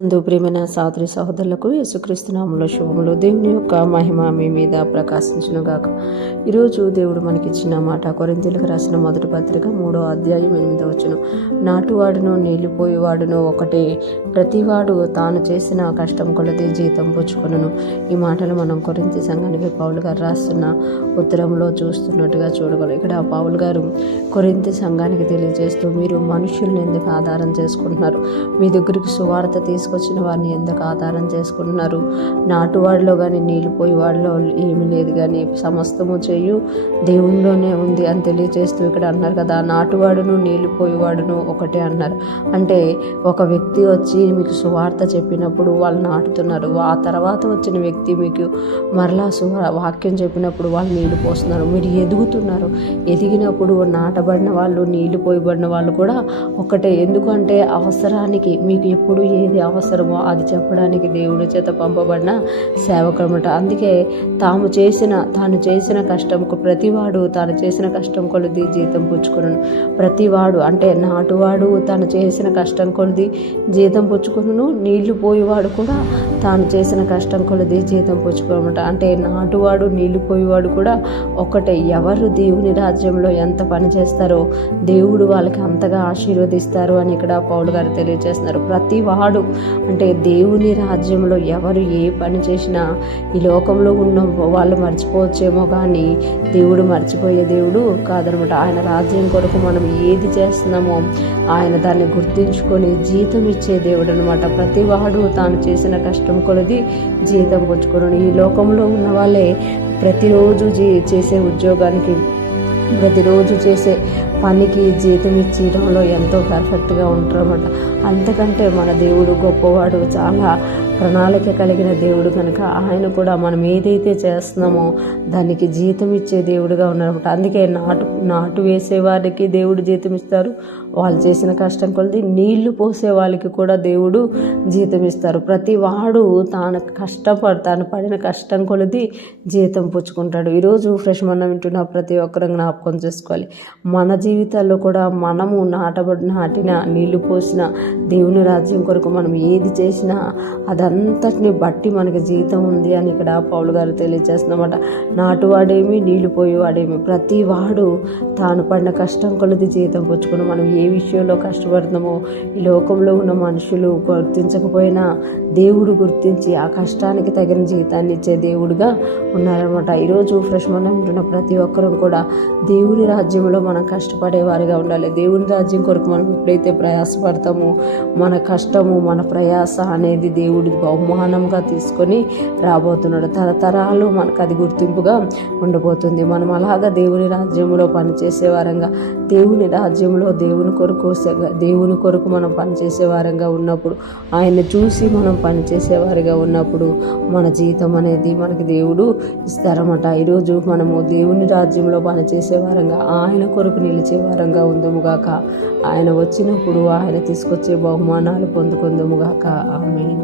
ప్రియమైన సోదరి సహోదరులకు యేసుక్రీస్తు నామములో శుభములు. దేవుని యొక్క మహిమ మీ మీద ప్రకాశించునుగాక. ఈరోజు దేవుడు మనకిచ్చిన మాట కొరింథీయులకు రాసిన మొదటి పత్రిక 3వ అధ్యాయం 8వ వచనం. నాటువాడును నీలిపోయేవాడును ఒకటే, ప్రతివాడు తాను చేసిన కష్టం కొలది జీతం పుచ్చుకొనును. ఈ మాటలు మనం కొరింథీ సంఘానికి పౌలు గారు రాస్తున్న ఉత్తరంలో చూస్తున్నట్టుగా చూడగలం. ఇక్కడ పౌలు గారు కొరింథీ సంఘానికి తెలియజేస్తూ, మీరు మనుషుల్ని ఎందుకు ఆధారం చేసుకుంటున్నారు? మీ దగ్గరికి సువార్త తీసుకొచ్చిన వారిని ఎందుకు ఆధారం చేసుకుంటున్నారు? నాటువాడిలో కానీ నీళ్ళిపోయి వాడిలో ఏమీ లేదు, కానీ సమస్తము చేయు దేవునిలోనే ఉంది అని తెలియజేస్తూ ఇక్కడ అన్నారు కదా, నాటువాడును నీళ్ళిపోయేవాడును ఒకటే అన్నారు. అంటే ఒక వ్యక్తి వచ్చి మీకు సువార్త చెప్పినప్పుడు వాళ్ళు నాటుతున్నారు, ఆ తర్వాత వచ్చిన వ్యక్తి మీకు మరలా వాక్యం చెప్పినప్పుడు వాళ్ళు నీళ్లు పోస్తున్నారు, మీరు ఎదుగుతున్నారు. ఎదిగినప్పుడు నాటబడిన వాళ్ళు నీళ్లు పోయబడిన వాళ్ళు కూడా ఒకటే. ఎందుకంటే అవసరానికి మీకు ఎప్పుడు ఏది అవసరమో అది చెప్పడానికి దేవుడి చేత పంపబడిన సేవకులమాట. అందుకే తాను చేసిన కష్టంకు ప్రతివాడు తాను చేసిన కష్టం కొలది జీతం పుచ్చుకును. ప్రతివాడు అంటే నాటువాడు తాను చేసిన కష్టం కొలది జీతం పుచ్చుకును, నీళ్లు పోయేవాడు కూడా తాను చేసిన కష్టం కొలది జీతం పుచ్చుకోనమాట. అంటే నాటువాడు నీళ్లు పోయేవాడు కూడా ఒకటే. ఎవరు దేవుని రాజ్యంలో ఎంత పని చేస్తారో దేవుడు వాళ్ళకి అంతగా ఆశీర్వదిస్తారు అని ఇక్కడ పౌలు గారు తెలియజేస్తున్నారు. ప్రతివాడు అంటే దేవుని రాజ్యంలో ఎవరు ఏ పని చేసినా ఈ లోకంలో ఉన్న వాళ్ళు మర్చిపోవచ్చేమో, కానీ దేవుడు మర్చిపోయే దేవుడు కాదనమాట. ఆయన రాజ్యం కొరకు మనం ఏది చేస్తున్నామో ఆయన దాన్ని గుర్తించుకొని జీతం ఇచ్చే దేవుడు అనమాట. ప్రతివాడు తాను చేసిన కష్టం కొలది జీతం పుచ్చుకోను. ఈ లోకంలో ఉన్న వాళ్ళే ప్రతిరోజు చేసే ఉద్యోగానికి, ప్రతిరోజు చేసే పనికి జీతం ఇచ్చడంలో ఎంతో పర్ఫెక్ట్గా ఉంటారన్నమాట. అంతకంటే మన దేవుడు గొప్పవాడు, చాలా ప్రణాళిక కలిగిన దేవుడు కనుక ఆయన కూడా మనం ఏదైతే చేస్తున్నామో దానికి జీతం ఇచ్చే దేవుడుగా ఉన్నారన్నమాట. అందుకే నాటు వేసే వారికి దేవుడు జీతం ఇస్తారు, వాళ్ళు చేసిన కష్టం కొలది నీళ్లు పోసే వాళ్ళకి కూడా దేవుడు జీతం ఇస్తారు. ప్రతి వాడు తాను పడిన కష్టం కొలది జీతం పుచ్చుకుంటాడు. ఈరోజు ఫ్రెష్ మన్న వింటున్న ప్రతి ఒక్కరు జ్ఞాపకం చేసుకోవాలి, మన జీవితాల్లో కూడా మనము నాటిన నీళ్లు పోసిన దేవుని రాజ్యం కొరకు మనం ఏది చేసినా అదంతటిని బట్టి మనకి జీతం ఉంది అని ఇక్కడ పౌలు గారు తెలియజేస్తున్నమాట. నాటువాడేమి నీళ్లు పోయేవాడేమి ప్రతి వాడు తాను పడిన కష్టం కొలది జీతం పుచ్చుకుని. మనం ఏ విషయంలో కష్టపడుతున్నామో ఈ లోకంలో ఉన్న మనుషులు గుర్తించకపోయినా దేవుడు గుర్తించి ఆ కష్టానికి తగిన జీతాన్ని ఇచ్చే దేవుడుగా ఉన్నారనమాట. ఈరోజు ఫ్రెష్ మనం ఉంటున్న ప్రతి ఒక్కరూ కూడా దేవుని రాజ్యంలో మనం కష్టపడే వారిగా ఉండాలి. దేవుని రాజ్యం కొరకు మనం ఎప్పుడైతే ప్రయాసపడతామో మన కష్టము మన ప్రయాస అనేది దేవుడి బహుమానంగా తీసుకొని రాబోతున్నాడు. తరతరాలు మనకు అది గుర్తింపుగా ఉండబోతుంది. మనం అలాగా దేవుని రాజ్యంలో పనిచేసే వారంగా, దేవుని రాజ్యంలో దేవుని కొరకు మనం పనిచేసే వారంగా ఉన్నప్పుడు, ఆయన చూసి మనం పనిచేసేవారిగా ఉన్నప్పుడు మన జీతం అనేది మనకి దేవుడు ఇస్తారన్నమాట. ఈరోజు మనము దేవుని రాజ్యంలో పనిచేసే వారంగా, ఆయన కొరకు నిలిచే వారంగా ఉందముగాక. ఆయన వచ్చినప్పుడు ఆయన తీసుకొచ్చే బహుమానాలు పొందుకుందముగాక. ఆమేన్.